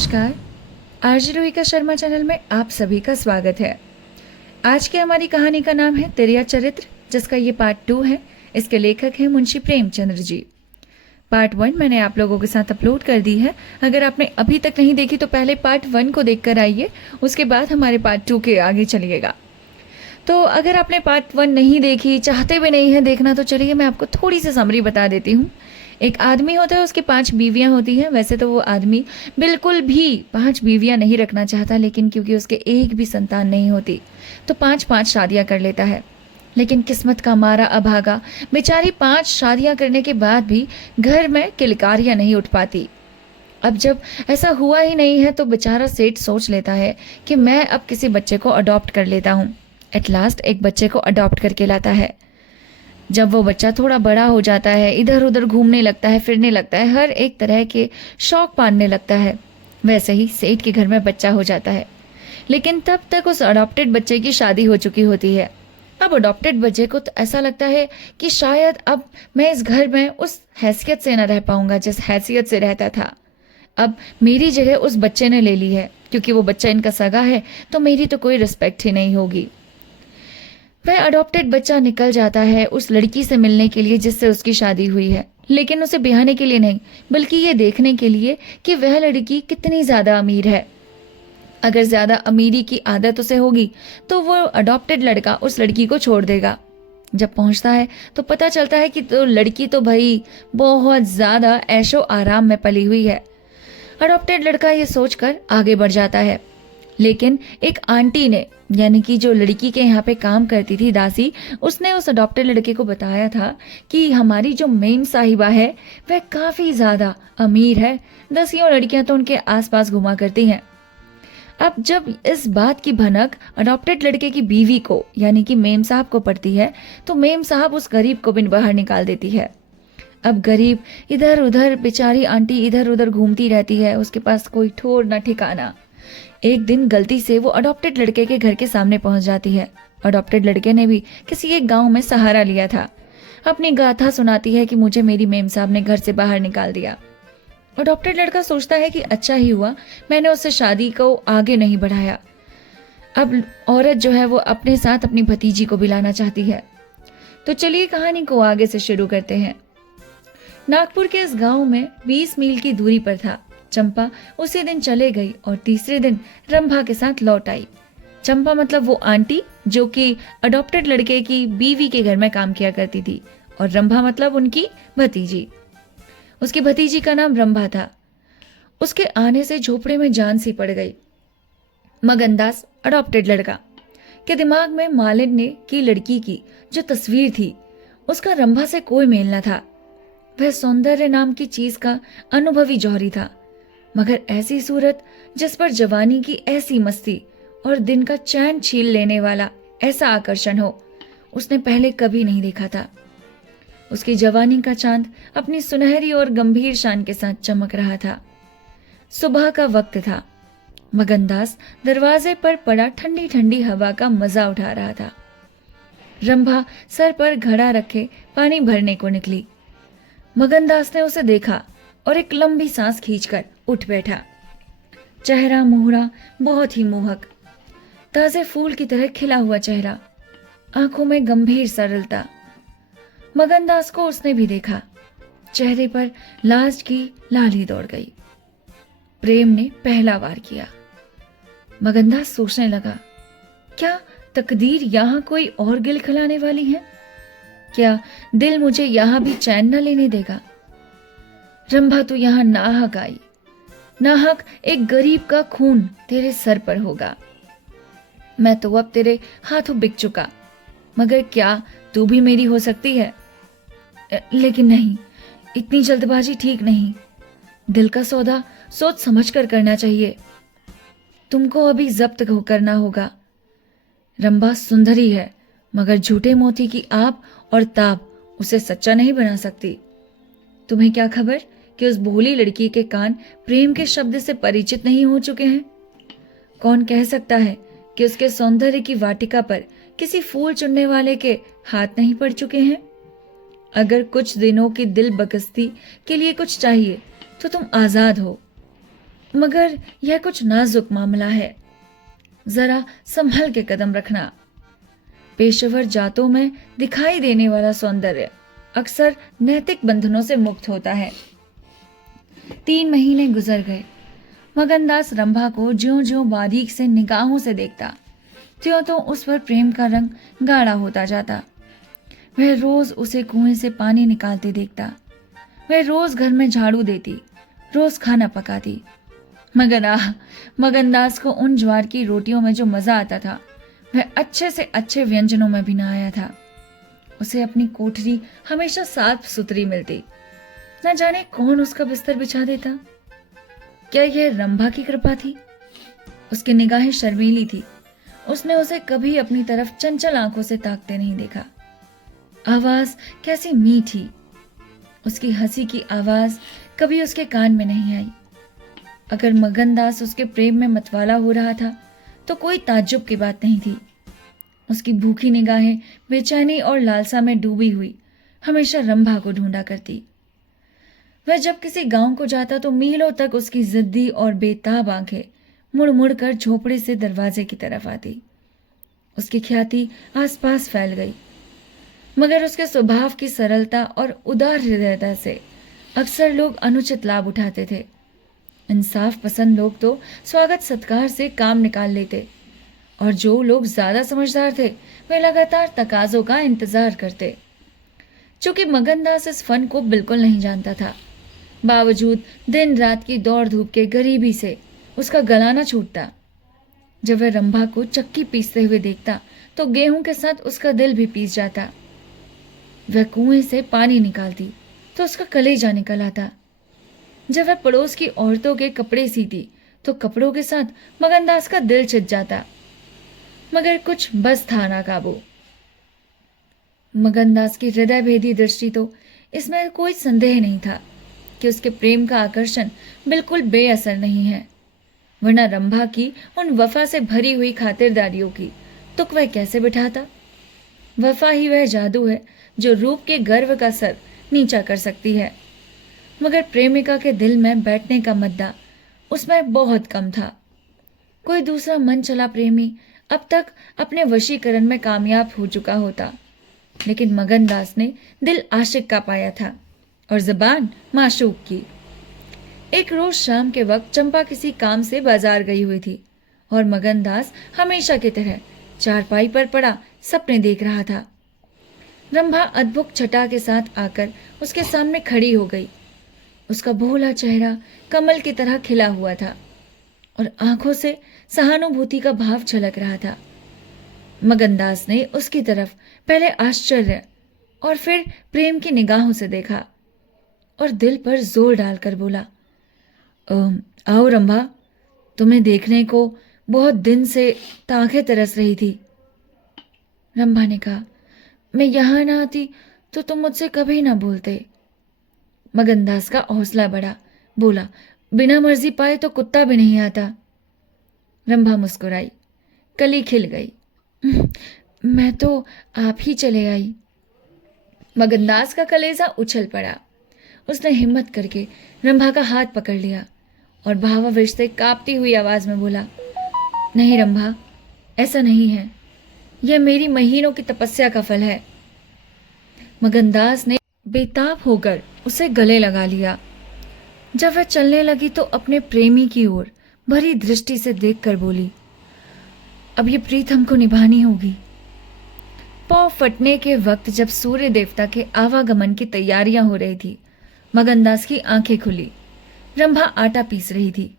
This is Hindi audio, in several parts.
नमस्कार। आरजे रोहिका शर्मा चैनल में आप सभी का स्वागत है। आज की हमारी कहानी का नाम है तेरिया चरित्र, जिसका ये पार्ट 2 है। इसके लेखक हैं मुंशी प्रेमचंद्र जी। पार्ट 1 मैंने आप लोगों के साथ अपलोड कर दी है। अगर आपने अभी तक नहीं देखी तो पहले पार्ट 1 को देखकर आइए, उसके बाद हमारे पार्ट 2 के आगे चलिएगा। तो अगर आपने पार्ट 1 नहीं देखी, चाहते भी नहीं है देखना, तो चलिए मैं आपको थोड़ी सी समरी बता देती हूँ। एक आदमी होता है, उसकी 5 बीवियां होती हैं। वैसे तो वो आदमी बिल्कुल भी 5 बीवियां नहीं रखना चाहता, लेकिन क्योंकि उसके एक भी संतान नहीं होती तो 5-5 शादियां कर लेता है। लेकिन किस्मत का मारा अभागा, बेचारी 5 शादियां करने के बाद भी घर में किलकारियां नहीं उठ पाती। अब जब ऐसा हुआ ही नहीं है तो बेचारा सेठ सोच लेता है कि मैं अब किसी बच्चे को अडॉप्ट कर लेता हूँ। एट लास्ट एक बच्चे को अडॉप्ट करके लाता है। जब वो बच्चा थोड़ा बड़ा हो जाता है, इधर उधर घूमने लगता है, फिरने लगता है, हर एक तरह के शौक पालने लगता है, वैसे ही सेठ के घर में बच्चा हो जाता है। लेकिन तब तक उस अडॉप्टेड बच्चे की शादी हो चुकी होती है। अब अडॉप्टेड बच्चे को तो ऐसा लगता है कि शायद अब मैं इस घर में उस हैसियत से न रह पाऊंगा जिस हैसियत से रहता था। अब मेरी जगह उस बच्चे ने ले ली है, क्योंकि वो बच्चा इनका सगा है तो मेरी तो कोई रिस्पेक्ट ही नहीं होगी। वह अडॉप्टेड बच्चा निकल जाता है उस लड़की से मिलने के लिए जिससे उसकी शादी हुई है, लेकिन उसे ब्याहने के लिए नहीं, बल्कि ये देखने के लिए कि वह लड़की कितनी ज्यादा अमीर है। अगर ज्यादा अमीरी की आदत उसे होगी तो वो अडॉप्टेड लड़का उस लड़की को छोड़ देगा। जब पहुंचता है तो पता चलता है कि तो लड़की तो भाई बहुत ज्यादा ऐशो आराम में पली हुई है। अडॉप्टेड लड़का ये सोचकर आगे बढ़ जाता है, लेकिन एक आंटी ने, यानी कि जो लड़की के यहाँ पे काम करती थी, दासी, उसने उस अडॉप्टेड लड़के को बताया था कि हमारी जो मेम साहिबा है वह काफी ज्यादा अमीर है, 10 लड़कियां तो उनके आसपास घुमा करती हैं। अब जब इस बात की भनक अडॉप्टेड लड़के की बीवी को, यानी कि मेम साहब को पड़ती है, तो मेम साहब उस गरीब को भी बाहर निकाल देती है। अब गरीब इधर उधर, बेचारी आंटी इधर उधर घूमती रहती है, उसके पास कोई ठोर न ठिकाना। एक दिन गलती से वो अडॉप्टेड लड़के के घर के सामने पहुंच जाती है। अडॉप्टेड लड़के ने भी किसी एक गांव में सहारा लिया था। अपनी गाथा सुनाती है कि मुझे मेरी मेम साहब ने घर से बाहर निकाल दिया। अडॉप्टेड लड़का सोचता है कि अच्छा ही हुआ मैंने उससे शादी को आगे नहीं बढ़ाया। अब औरत जो है वो अपने साथ अपनी भतीजी को भी लाना चाहती है। तो चलिए कहानी को आगे से शुरू करते हैं। नागपुर के इस गांव में 20 मील की दूरी पर था। चंपा उसी दिन चले गई और तीसरे दिन रंभा के साथ लौट आई। चंपा मतलब वो आंटी जो कि अडॉप्टेड लड़के की बीवी के घर में काम किया करती थी, और रंभा मतलब उनकी भतीजी। उसकी भतीजी का नाम रंभा था। उसके आने से झोपड़े में जान सी पड़ गई। मगनदास अडॉप्टेड लड़का के दिमाग में मालिन्य की लड़की की जो तस्वीर थी, उसका रंभा से कोई मेल न था। वह सौंदर्य नाम की चीज का अनुभवी जौहरी था, मगर ऐसी सूरत जिस पर जवानी की ऐसी मस्ती और दिन का चैन छीन लेने वाला ऐसा आकर्षण हो, उसने पहले कभी नहीं देखा था। उसकी जवानी का चांद अपनी सुनहरी और गंभीर शान के साथ चमक रहा था। सुबह का वक्त था। मगनदास दरवाजे पर पड़ा ठंडी ठंडी हवा का मजा उठा रहा था। रंभा सर पर घड़ा रखे पानी भरने को निकली। मगनदास ने उसे देखा और एक लंबी सांस खींचकर उठ बैठा। चेहरा मोहरा बहुत ही मोहक, ताजे फूल की तरह खिला हुआ चेहरा, आंखों में गंभीर सरलता। मगनदास को उसने भी देखा। चेहरे पर लाज की लाली दौड़ गई। प्रेम ने पहला वार किया। मगनदास सोचने लगा, क्या तकदीर यहाँ कोई और गिल खिलाने वाली है? क्या दिल मुझे यहाँ भी चैन न लेने देगा? रंभा तू यहाँ नाहक आई। नाहक एक गरीब का खून तेरे सर पर होगा। मैं तो अब तेरे हाथों बिक चुका, मगर क्या तू भी मेरी हो सकती है? लेकिन नहीं, इतनी जल्दबाजी ठीक नहीं। दिल का सौदा सोच समझ कर करना चाहिए। तुमको अभी जब्त करना होगा। रंभा सुंदरी है, मगर झूठे मोती की आप और ताप उसे सच्चा नहीं बना सकती। तुम्हें क्या खबर कि उस भोली लड़की के कान प्रेम के शब्द से परिचित नहीं हो चुके हैं? कौन कह सकता है कि उसके सौंदर्य की वाटिका पर किसी फूल चुनने वाले के हाथ नहीं पड़ चुके हैं? अगर कुछ दिनों की दिल बकस्ती के लिए कुछ चाहिए तो तुम आजाद हो। मगर यह कुछ नाजुक मामला है, जरा संभल के कदम रखना। पेशेवर जातों में दिखाई देने वाला सौंदर्य अक्सर नैतिक बंधनों से मुक्त होता है। 3 महीने गुजर गए। मगनदास रंभा को ज्यों-ज्यों बारीक से निगाहों से देखता, त्यों उस पर प्रेम का रंग गाढ़ा होता जाता। वह रोज उसे कुएं से पानी निकालते देखता। वह रोज घर में झाड़ू देती, रोज खाना पकाती। मगर मगनदास को उन ज्वार की रोटियों में जो मजा आता था, वह अच्छे से अच्छे व्यंजनों में भी ना आया था। उसे अपनी कोठरी हमेशा साफ सुथरी मिलती। न जाने कौन उसका बिस्तर बिछा देता। क्या यह रंभा की कृपा थी? उसकी निगाहें शर्मीली थी। उसने उसे कभी अपनी तरफ चंचल आंखों से ताकते नहीं देखा। आवाज कैसी मीठी। उसकी हंसी की आवाज कभी उसके कान में नहीं आई। अगर मगनदास उसके प्रेम में मतवाला हो रहा था तो कोई ताज्जुब की बात नहीं थी। उसकी भूखी निगाहें बेचैनी और लालसा में डूबी हुई हमेशा रंभा को ढूंढा करती। वह जब किसी गांव को जाता तो मीलों तक उसकी जिद्दी और बेताब आंखें मुड़ मुड़ कर झोपड़ी से दरवाजे की तरफ आती। उसकी ख्याति आसपास फैल गई। मगर उसके स्वभाव की सरलता और उदार हृदयता से अक्सर लोग अनुचित लाभ उठाते थे। इंसाफ पसंद लोग तो स्वागत सत्कार से काम निकाल लेते, और जो लोग ज्यादा समझदार थे वे लगातार तकाजों का इंतजार करते। चूंकि मगनदास इस फन को बिल्कुल नहीं जानता था, बावजूद दिन रात की दौड़ धूप के गरीबी से उसका गला न छूटता। जब वह रंभा को चक्की पीसते हुए देखता तो गेहूं के साथ उसका दिल भी पीस जाता। वह कुएं से पानी निकालती तो उसका कलेजा निकल आता। जब वह पड़ोस की औरतों के कपड़े सीती तो कपड़ों के साथ मगनदास का दिल छिद जाता। मगर कुछ बस था ना काबू। मगनदास की हृदय भेदी दृष्टि तो इसमें कोई संदेह नहीं था कि उसके प्रेम का आकर्षण बिल्कुल बेअसर नहीं है, वरना रंभा की उन वफा से भरी हुई खातिरदारियों की तुक वह कैसे बिठाता। वफा ही वह जादू है जो रूप के गर्व का सर नीचा कर सकती है। मगर प्रेमिका के दिल में बैठने का मद्दा उसमें बहुत कम था। कोई दूसरा मन चला प्रेमी अब तक अपने वशीकरण में कामयाब हो चुका होता, लेकिन मगनदास ने दिल आशिक का पाया था और जुबान माशूक की। एक रोज शाम के वक्त चंपा किसी काम से बाजार गई हुई थी और मगनदास हमेशा की तरह चारपाई पर पड़ा सपने देख रहा था। रंभा अद्भुत छटा के साथ आकर उसके सामने खड़ी हो गई। उसका भोला चेहरा कमल की तरह खिला हुआ था और आंखों से सहानुभूति का भाव झलक रहा था। मगनदास ने उसकी तरफ पहले आश्चर्य और फिर प्रेम की निगाहों से देखा और दिल पर जोर डालकर बोला, आओ रंभा, तुम्हें देखने को बहुत दिन से तांखें तरस रही थी। रंभा ने कहा, मैं यहां ना आती तो तुम मुझसे कभी ना बोलते। मगनदास का हौसला बढ़ा, बोला, बिना मर्जी पाए तो कुत्ता भी नहीं आता। रंभा मुस्कुराई, कली खिल गई। मैं तो आप ही चले आई। मगनदास का कलेजा उछल पड़ा। उसने हिम्मत करके रंभा का हाथ पकड़ लिया और भावावेश से कांपती हुई आवाज में बोला, नहीं रंभा, ऐसा नहीं है, यह मेरी महीनों की तपस्या का फल है। मगनदास ने बेताब होकर उसे गले लगा लिया। जब वह चलने लगी तो अपने प्रेमी की ओर भरी दृष्टि से देखकर बोली, अब ये प्रीत हमको निभानी होगी। पौ फटने के वक्त जब सूर्य देवता के आवागमन की तैयारियां हो रही थी, मगनदास की आंखें खुली। रंभा आटा पीस रही थी।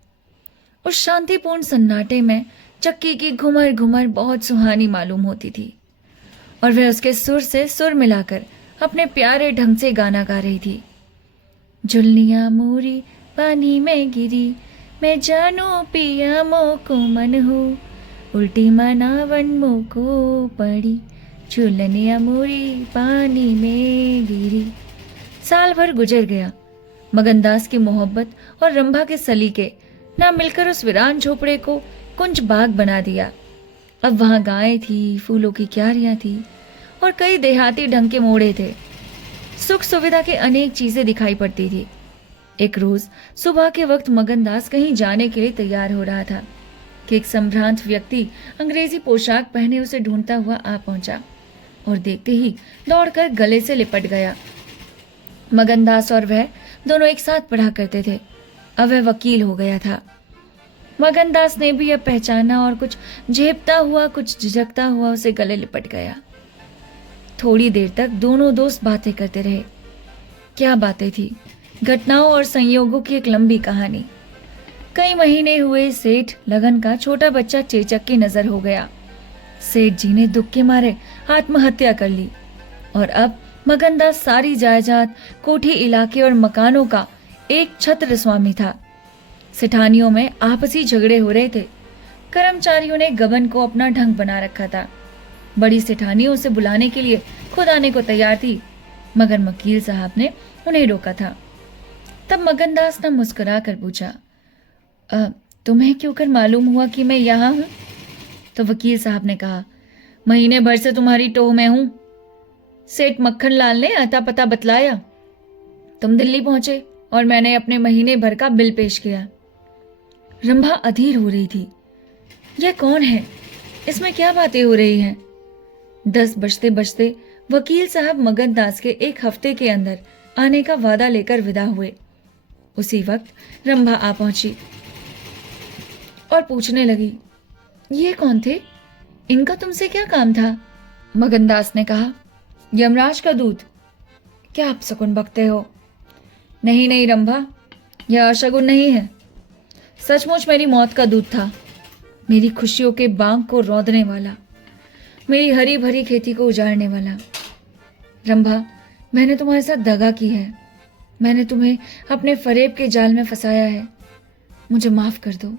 उस शांतिपूर्ण सन्नाटे में चक्की की घुमर घुमर बहुत सुहानी मालूम होती थी और वह उसके सुर से सुर मिलाकर अपने प्यारे ढंग से गाना गा रही थी। झुलनिया मोरी पानी में गिरी, मैं जानू पिया मोको मन हो, उल्टी मनावन मोको पड़ी, झुलनिया मोरी पानी में गिरी। साल भर गुजर गया। मगनदास की मोहब्बत और रंभा के सलीके ना मिलकर उस वीरान झोपड़े को कुंज बाग बना दिया। अब वहां गायें थी, फूलों की क्यारियां थी और कई देहाती ढंग के मोड़े थे। सुख सुविधा की अनेक चीजें दिखाई पड़ती थी। एक रोज सुबह के वक्त मगनदास कहीं जाने के लिए तैयार हो रहा था कि एक संभ्रांत व्यक्ति अंग्रेजी पोशाक पहने उसे ढूंढता हुआ आ पहुंचा और देखते ही दौड़कर गले से लिपट गया। मगनदास और वह दोनों एक साथ पढ़ा करते थे। अब वह वकील हो गया था। मगनदास ने भी अब पहचाना और कुछ झेपता हुआ कुछ झिझकता हुआ उसे गले लिपट गया। थोड़ी देर तक दोनों दोस्त बातें करते रहे। क्या बातें थी, घटनाओं और संयोगों की एक लंबी कहानी। कई महीने हुए सेठ लगन का छोटा बच्चा चेचक की नजर हो गया। सेठ जी ने दुख के मारे आत्महत्या कर ली और अब मगनदास सारी जायदाद, कोठी इलाके और मकानों का एक छत्र स्वामी था। सेठानियों में आपसी झगड़े हो रहे थे। कर्मचारियों ने गबन को अपना ढंग बना रखा था। बड़ी सेठानियों से बुलाने के लिए खुद आने को तैयार थी, मगर वकील साहब ने उन्हें रोका था। तब मगनदास ने मुस्कुरा कर पूछा, तुम्हें क्यों कर मालूम हुआ कि मैं यहाँ हूँ? तो वकील साहब ने कहा, महीने भर से तुम्हारी टोह में हूं। सेठ मक्खन लाल ने अता पता बतलाया। तुम दिल्ली पहुंचे और मैंने अपने महीने भर का बिल पेश किया। रंभा अधीर हो रही थी। यह कौन है? इसमें क्या बातें हो रही हैं? 10 बजते बजते वकील साहब मगनदास के एक हफ्ते के अंदर आने का वादा लेकर विदा हुए। उसी वक्त रंभा आ पहुंची और पूछने लगी, ये कौन थे? इनका तुमसे क्या काम था? मगनदास ने कहा, यमराज का दूत। क्या आप शकुन बकते हो? नहीं नहीं रंभा, यह अशगुन नहीं है। सचमुच मेरी मौत का दूत था। मेरी खुशियों के बाग को रौंदने वाला, मेरी हरी भरी खेती को उजाड़ने वाला। रंभा, मैंने तुम्हारे साथ दगा की है। मैंने तुम्हें अपने फरेब के जाल में फंसाया है। मुझे माफ कर दो।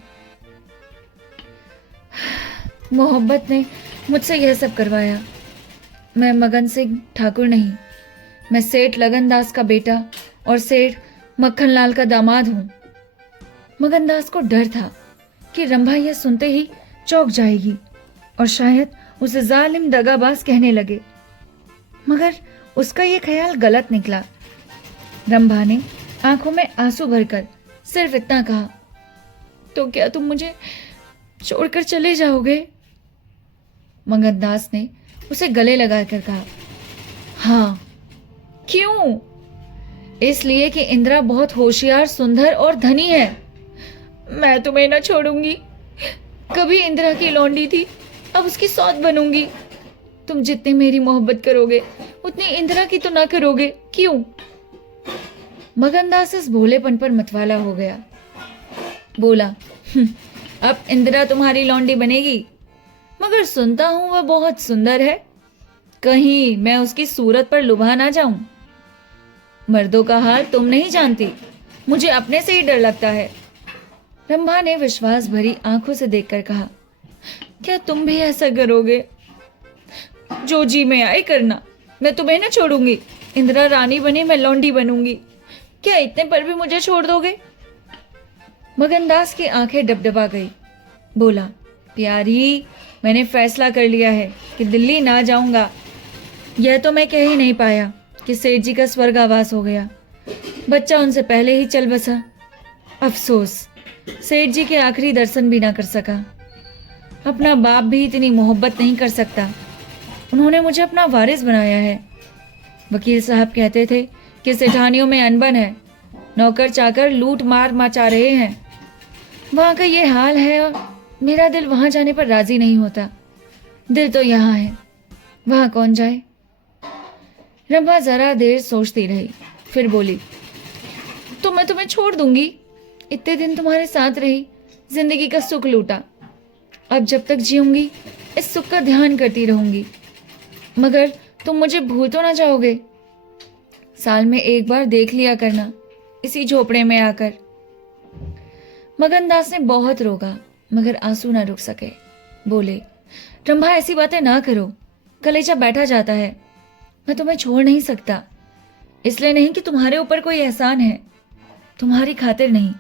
मोहब्बत ने मुझसे यह सब करवाया। मैं मगन सिंह ठाकुर नहीं, मैं सेठ लगनदास का बेटा और सेठ मक्खनलाल का दामाद हूं। मगनदास को डर था कि रंभा यह सुनते ही चौंक जाएगी और शायद उसे जालिम दगाबाज कहने लगे, मगर उसका यह ख्याल गलत निकला। रंभा ने आंखों में आंसू भरकर सिर्फ इतना कहा, तो क्या तुम मुझे छोड़कर चले जाओगे? मगनदास ने उसे गले लगाकर कहा, हाँ। क्यों? इसलिए कि इंदिरा बहुत होशियार, सुंदर और धनी है। मैं तुम्हें न छोड़ूंगी। कभी इंदिरा की लौंडी थी, अब उसकी सौत बनूंगी। तुम जितनी मेरी मोहब्बत करोगे उतनी इंदिरा की तो ना करोगे। क्यों? मगनदास इस भोलेपन पर मतवाला हो गया। बोला, अब इंदिरा तुम्हारी लौंडी बनेगी, मगर सुनता हूं वह बहुत सुंदर है। कहीं मैं उसकी सूरत पर लुभा ना जाऊं। मर्दों का हाल तुम नहीं जानती, मुझे अपने से ही डर लगता है। रंभा ने विश्वास भरी आंखों से देखकर कहा, क्या तुम भी ऐसा करोगे? जो जी में आए करना, मैं तुम्हें ना छोड़ूंगी। इंदिरा रानी बनी, मैं लौंडी बनूंगी। क्या इतने पर भी मुझे छोड़ दोगे? मगनदास की आंखें डबडबा गई। बोला, प्यारी, मैंने फैसला कर लिया है कि दिल्ली ना जाऊंगा। यह तो मैं कह ही नहीं पाया कि सेठ जी का स्वर्गावास हो गया। बच्चा उनसे पहले ही चल बसा। अफसोस, सेठ जी के आखिरी दर्शन भी ना कर सका। अपना बाप भी इतनी मोहब्बत नहीं कर सकता। उन्होंने मुझे अपना वारिस बनाया है। वकील साहब कहते थे कि सेठानियों में अनबन है, नौकर चाकर लूट मार मचा रहे हैं। वहाँ का ये हाल है और मेरा दिल वहाँ जाने पर राजी नहीं होता। दिल तो यहाँ है, वहाँ कौन जाए? रंभा जरा देर सोचती रही, फिर बोली, तो मैं तुम्हें छोड़ दूंगी। इतने दिन तुम्हारे साथ रही, जिंदगी का सुख लूटा। अब जब तक जीऊंगी इस सुख का ध्यान करती रहूंगी। मगर तुम मुझे भूल तो ना जाओगे? साल में एक बार देख लिया करना, इसी झोपड़े में आकर। मगनदास ने बहुत रोका, मगर आंसू ना रुक सके। बोले, रंभा ऐसी बातें ना करो, कलेजा बैठा जाता है। मैं तुम्हें छोड़ नहीं सकता। इसलिए नहीं कि तुम्हारे ऊपर कोई एहसान है, तुम्हारी खातिर नहीं,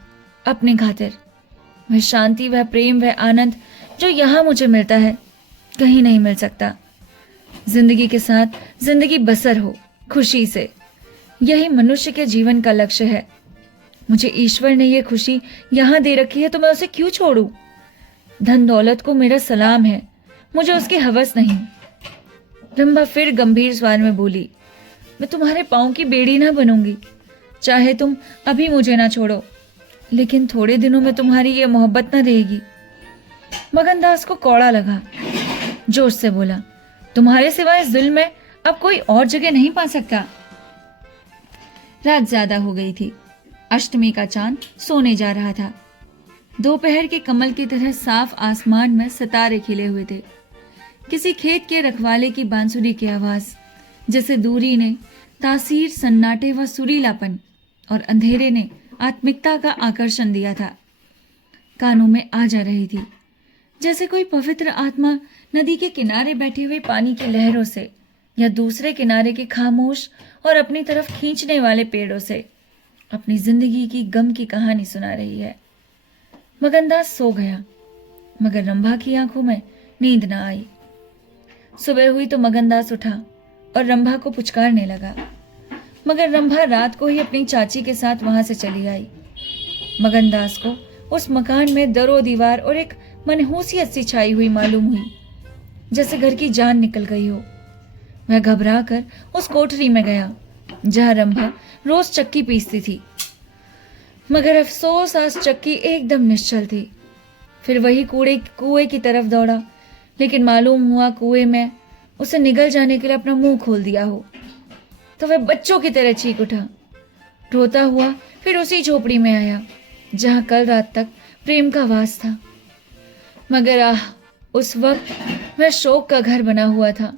अपने खातिर। वह शांति, वह प्रेम, वह आनंद जो यहाँ मुझे मिलता है, कहीं नहीं मिल सकता। जिंदगी के साथ जिंदगी बसर हो खुशी से, यही मनुष्य के जीवन का लक्ष्य है। मुझे ईश्वर ने ये खुशी यहाँ दे रखी है तो मैं उसे क्यों छोड़ूं? धन दौलत को मेरा सलाम है, मुझे उसकी हवस नहीं। रंभा फिर गंभीर स्वर में बोली, मैं तुम्हारे पाँव की बेड़ी ना बनूंगी, चाहे तुम अभी मुझे ना छोड़ो, लेकिन थोड़े दिनों में तुम्हारी ये मोहब्बत ना रहेगी। मगनदास को कौड़ा लगा, जोश से बोला, तुम्हारे सिवाय इस दिल में अब कोई और जगह नहीं पा सकता। रात ज्यादा हो गई थी, अष्टमी का चांद सोने जा रहा था। दोपहर के कमल की तरह साफ आसमान में सितारे खिले हुए थे। किसी खेत के रखवाले की बांसुरी की आवाज, जैसे दूरी ने तासीर, सन्नाटे व सुरीलापन और अंधेरे ने आत्मिकता का आकर्षण दिया था, कानों में आ जा रही थी, जैसे कोई पवित्र आत्मा नदी के किनारे बैठी हुई पानी की लहरों से या दूसरे किनारे के खामोश और अपनी तरफ खींचने वाले पेड़ों से अपनी जिंदगी की गम की कहानी सुना रही है। मगनदास सो गया, मगर रंभा की आंखों में नींद न आई। सुबह हुई तो मगनदास उठा और रंभा को पुचकारने लगा, मगर रंभा रात को ही अपनी चाची के साथ वहां से चली आई। मगनदास को उस मकान में दरो दीवार और एक मनहूसियत सी छाई हुई मालूम हुई, जैसे घर की जान निकल गई हो। वह घबरा कर उस कोठरी में गया जहां रंभा रोज चक्की पीसती थी, मगर अफसोस आज चक्की एकदम निश्चल थी। फिर वही कुएं की तरफ दौड़ा, लेकिन मालूम हुआ कुएं में उसे निगल जाने के लिए अपना मुंह खोल दिया हो। तो वह बच्चों की तरह चीख उठा, रोता हुआ फिर उसी झोपड़ी में आया जहां कल रात तक प्रेम का वास था। मगर उस वक्त वह शोक का घर बना हुआ था।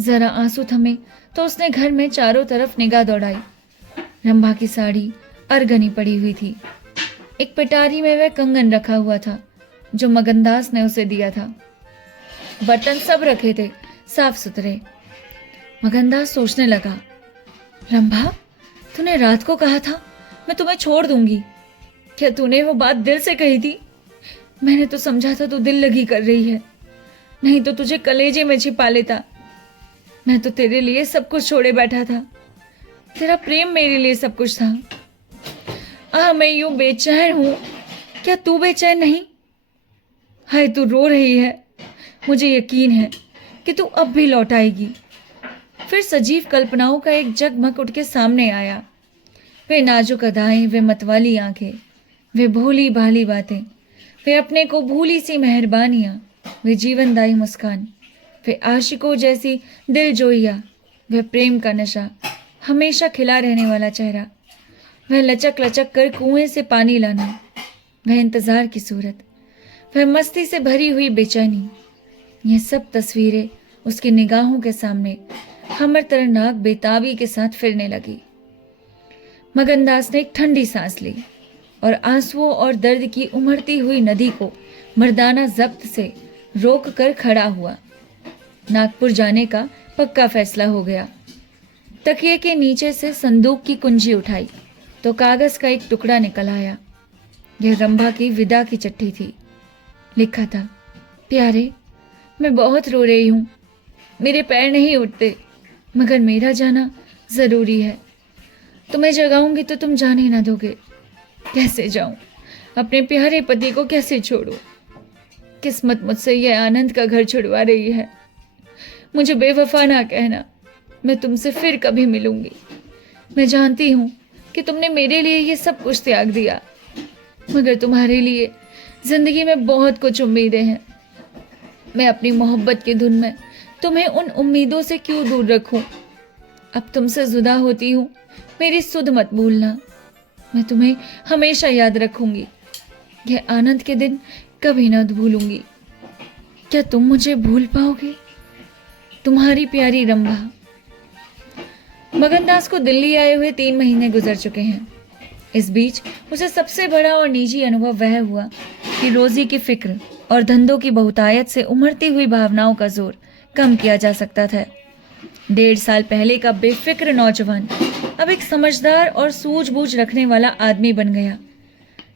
जरा आंसू थमे तो उसने घर में चारों तरफ निगाह दौड़ाई। रंभा की साड़ी अरगनी पड़ी हुई थी। एक पिटारी में वह कंगन रखा हुआ था जो मगनदास ने उसे दिया था। बर्तन सब रखे थे, साफ सुथरे। मगनदास सोचने लगा, रंभा, तूने रात को कहा था मैं तुम्हें छोड़ दूंगी। क्या तूने वो बात दिल से कही थी? मैंने तो समझा था तू दिल लगी कर रही है, नहीं तो तुझे कलेजे में छिपा लेता। मैं तो तेरे लिए सब कुछ छोड़े बैठा था, तेरा प्रेम मेरे लिए सब कुछ था। मैं यूं बेचैन हूं, क्या तू बेचैन नहीं? हाय, तू रो रही है, मुझे यकीन है कि तू अब भी लौट आएगी। फिर सजीव कल्पनाओं का एक जगमग उठ के सामने आया। वे नाजुक अदाएं, वे मतवाली आंखें, वे भोली भाली बातें, वे अपने को भूली सी मेहरबानियां, वे जीवनदायी मुस्कान, वे आशिकों जैसी दिल जोइया, वह प्रेम का नशा, हमेशा खिला रहने वाला चेहरा, वह लचक लचक कर कुएं से पानी लाना, वह इंतजार की सूरत, वह मस्ती से भरी हुई बेचैनी, ये सब तस्वीरें उसकी निगाहों के सामने हमर तरनाक बेताबी के साथ फिरने लगी। मगनदास ने एक ठंडी सांस ली और आंसुओं और दर्द की उमड़ती हुई नदी को मर्दाना जब्त से रोक कर खड़ा हुआ। नागपुर जाने का पक्का फैसला हो गया। तकिए के नीचे से संदूक की कुंजी उठाई तो कागज का एक टुकड़ा निकल आया। यह रंभा की विदा की चिट्ठी थी। लिखा था, प्यारे, मैं बहुत रो रही हूँ, मेरे पैर नहीं उठते, मगर मेरा जाना जरूरी है। तुम्हें जगाऊंगी तो तुम जाने ना दोगे। कैसे जाऊं, अपने प्यारे पति को कैसे छोड़ूं? किस्मत मुझसे यह आनंद का घर छुड़वा रही है। मुझे बेवफा ना कहना, मैं तुमसे फिर कभी मिलूंगी। मैं जानती हूँ कि तुमने मेरे लिए ये सब कुछ त्याग दिया, मगर तुम्हारे लिए जिंदगी में बहुत कुछ उम्मीदें हैं। मैं अपनी मोहब्बत की धुन में तुम्हें उन उम्मीदों से क्यों दूर रखूं? अब तुमसे जुदा होती हूँ, मेरी सुध मत भूलना। मैं तुम्हें हमेशा याद रखूंगी। यह आनंद के दिन कभी ना भूलूंगी। क्या तुम मुझे भूल पाओगे? तुम्हारी प्यारी रंभा। मगनदास को दिल्ली आए हुए 3 महीने गुजर चुके हैं। इस बीच उसे सबसे बड़ा और निजी अनुभव वह हुआ कि रोजी की फिक्र और धंधों की बहुतायत से उमड़ती हुई भावनाओं का जोर कम किया जा सकता था। 1.5 साल पहले का बेफिक्र नौजवान अब एक समझदार और सूझबूझ रखने वाला आदमी बन गया।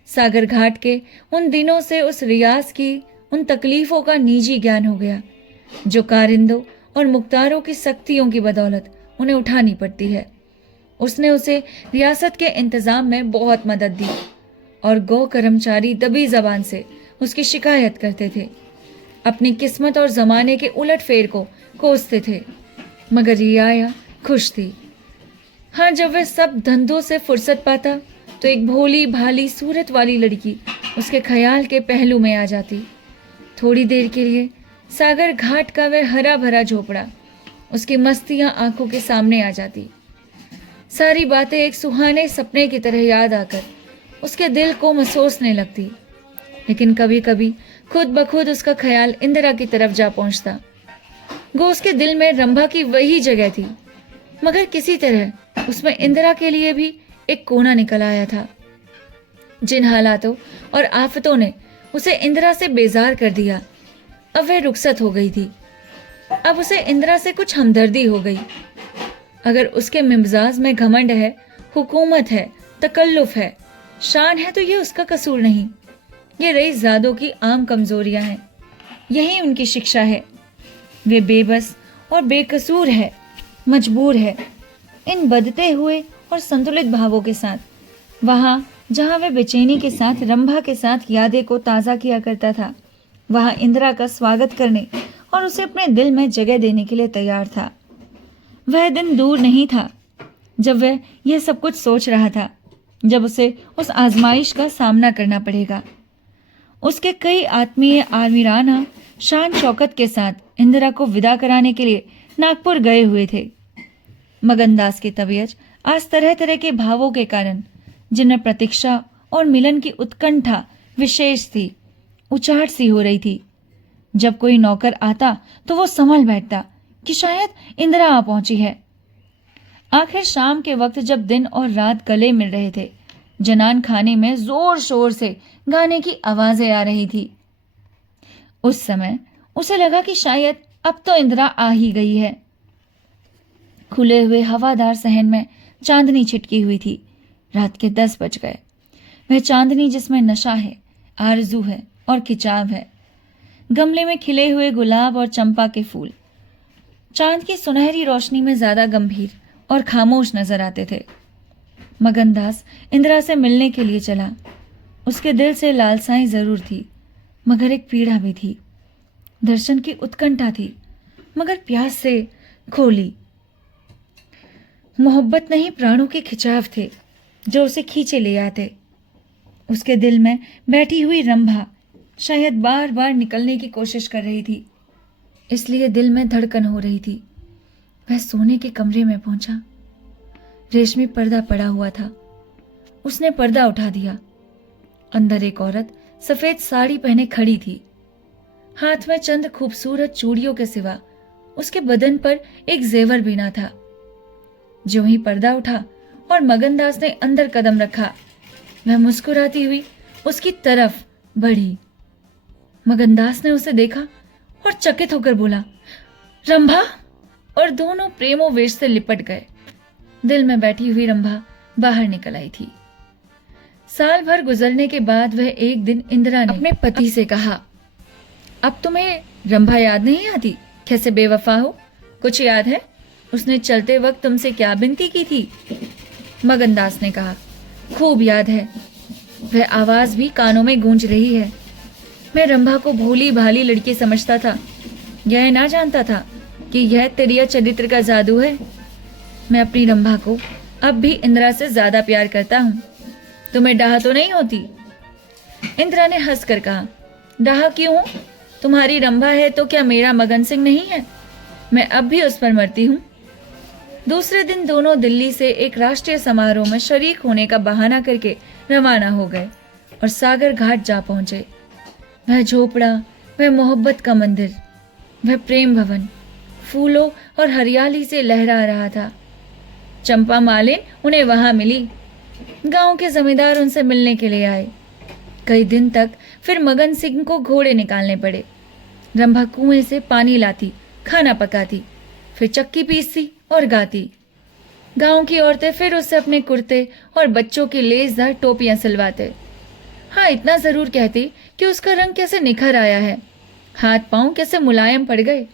सागर घाट के उन दिनों से उस रियाज की उन तकलीफों का निजी ज्ञान हो गया जो कारिंदों और मुख्तारों की सख्तियों की बदौलत उन्हें उठानी पड़ती है। उसने उसे रियासत के इंतजाम में बहुत मदद दी और गौ कर्मचारी दबी जबान से उसकी शिकायत करते थे, अपनी किस्मत और जमाने के उलट फेर को कोसते थे। मगर रियाया खुश थी। हाँ, जब वह सब धंधों से फुर्सत पाता तो एक भोली भाली सूरत वाली लड़की उसके ख्याल के पहलू में आ जाती। थोड़ी देर के लिए सागर घाट का वह हरा भरा झोपड़ा उसकी मस्तियां आंखों के सामने आ जाती। सारी बातें एक सुहाने सपने की तरह याद आकर उसके दिल को महसूसने लगती। लेकिन कभी कभी खुद ब खुद उसका ख्याल इंदिरा की तरफ जा पहुंचता। गो उसके दिल में रंभा की वही जगह थी, मगर किसी तरह उसमें इंदिरा के लिए भी एक कोना निकल आया था। जिन हालातों और आफतों ने उसे इंदिरा से बेजार कर दिया, अब वह रुखसत हो गई थी। अब उसे इंदिरा से कुछ हमदर्दी हो गई। अगर उसके मिजाज में घमंड है, हुकूमत है, तकल्लुफ है, शान है, तो ये उसका कसूर नहीं। ये रईसजादों की आम कमजोरियां हैं। यही उनकी शिक्षा है। वे बेबस और बेकसूर है, मजबूर है। इन बदते हुए और संतुलित भावों के साथ वहां जहां वह बेचैनी के साथ रंभा के साथ यादें को ताज़ा किया करता था, वहां इंदिरा का स्वागत करने और उसे अपने दिल में जगह देने के लिए तैयार था। वह दिन दूर नहीं था जब वह यह सब कुछ सोच रहा था, जब उसे उस आजमाइश का सामना करना पड़ेगा। उसके कई आत्मीय आमिराना शान शौकत के साथ इंदिरा को विदा कराने के लिए नागपुर गए हुए थे। मगनदास की तबीयत आज तरह तरह के भावों के कारण, जिनमें प्रतीक्षा और मिलन की उत्कंठा विशेष थी, उचाट सी हो रही थी। जब कोई नौकर आता तो वो संभल बैठता कि शायद इंदिरा आ पहुंची है। आखिर शाम के वक्त जब दिन और रात गले मिल रहे थे, जनान खाने में जोर शोर से गाने की आवाजें आ रही थी। उस समय उसे लगा कि शायद अब तो इंदिरा आ ही गई है। खुले हुए हवादार सहन में चांदनी छिटकी हुई थी। रात के 10 बज गए। वह चांदनी जिसमें नशा है, आरजू है और खिंचाव है। गमले में खिले हुए गुलाब और चंपा के फूल चांद की सुनहरी रोशनी में ज्यादा गंभीर और खामोश नजर आते थे। मगनदास इंदिरा से मिलने के लिए चला। उसके दिल से लालसाएं जरूर थी, मगर एक पीड़ा भी थी। दर्शन की उत्कंठा थी, मगर प्यास से खोली। मोहब्बत नहीं, प्राणों के खिंचाव थे जो उसे खींचे ले आते। उसके दिल में बैठी हुई रंभा शायद बार बार निकलने की कोशिश कर रही थी, इसलिए दिल में धड़कन हो रही थी। वह सोने के कमरे में पहुंचा। रेशमी पर्दा पड़ा हुआ था। उसने पर्दा उठा दिया। अंदर एक औरत सफेद साड़ी पहने खड़ी थी। हाथ में चंद खूबसूरत चूड़ियों के सिवा उसके बदन पर एक जेवर भी ना था। जो ही पर्दा उठा और मगनदास ने अंदर कदम रखा, वह मुस्कुराती हुई उसकी तरफ बढ़ी। मगनदास ने उसे देखा और चकित होकर बोला, रंभा, और दोनों प्रेमो वेश से लिपट गए। दिल में बैठी हुई रंभा बाहर निकल आई थी। साल भर गुजरने के बाद वह एक दिन इंदिरा ने अपने पति से कहा, अब तुम्हें रंभा याद नहीं आती? कैसे बेवफा हो? कुछ याद है उसने चलते वक्त तुमसे क्या विनती की थी? मगनदास ने कहा, खूब याद है। वह आवाज भी कानों में गूंज रही है। मैं रंभा को भोली भाली लड़की समझता था, यह ना जानता था कि यह तेरिया चरित्र का जादू है। मैं अपनी रंभा को अब भी इंदिरा से ज्यादा प्यार करता हूँ। तुम्हें डाह तो नहीं होती? इंदिरा ने हंसकर कहा, डाह क्यों? तुम्हारी रंभा है तो क्या मेरा मगन सिंह नहीं है? मैं अब भी उस पर मरती हूँ। दूसरे दिन दोनों दिल्ली से एक राष्ट्रीय समारोह में शरीक होने का बहाना करके रवाना हो गए और सागर घाट जा पहुंचे। वह झोपड़ा, वह मोहब्बत का मंदिर, वह प्रेम भवन फूलों और हरियाली से लहरा रहा था। चंपा मालिन उन्हें वहां मिली। गांव के जमींदार उनसे मिलने के लिए आए। कई दिन तक फिर मगन सिंह को घोड़े निकालने पड़े। रंभा कुएं से पानी लाती, खाना पकाती, फिर चक्की पीसती और गाती। गांव की औरतें फिर उससे अपने कुर्ते और बच्चों की लेसदार टोपियां सिलवाते। हाँ, इतना जरूर कहती कि उसका रंग कैसे निखर आया है, हाथ पांव कैसे मुलायम पड़ गए,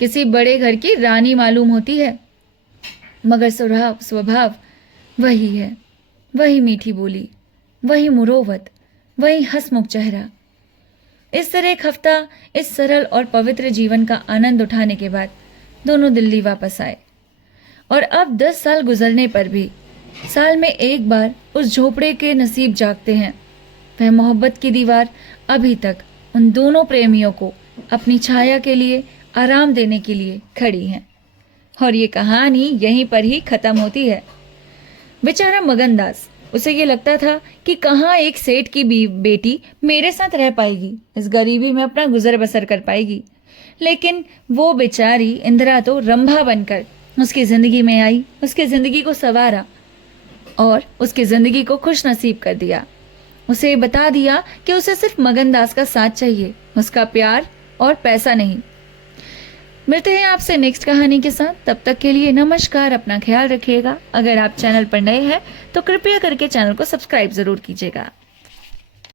किसी बड़े घर की रानी मालूम होती है। मगर स्वभाव वही है, वही मीठी बोली, वही मुरोवत, वही हंसमुख चेहरा। इस तरह एक हफ्ता इस सरल और पवित्र जीवन का आनंद उठाने के बाद दोनों दिल्ली वापस आए। और अब 10 साल गुजरने पर भी साल में एक बार उस झोपड़े के नसीब जागते हैं। वह मोहब्बत की दीवार अभी तक उन दोनों प्रेमियों को अपनी छाया के लिए आराम देने के लिए खड़ी है। और ये कहानी यहीं पर ही खत्म होती है। बेचारा मगनदास, उसे ये लगता था कि कहाँ एक सेठ की बेटी मेरे साथ रह पाएगी, इस गरीबी में अपना गुजर बसर कर पाएगी। लेकिन वो बेचारी इंदिरा तो रंभा बनकर उसकी जिंदगी में आई, उसकी जिंदगी को संवारा और उसकी जिंदगी को खुश नसीब कर दिया। उसे बता दिया कि उसे सिर्फ मगनदास का साथ चाहिए, उसका प्यार और पैसा नहीं। मिलते हैं आपसे नेक्स्ट कहानी के साथ। तब तक के लिए नमस्कार, अपना ख्याल रखिएगा। अगर आप चैनल पर नए हैं तो कृपया करके चैनल को सब्सक्राइब जरूर कीजिएगा।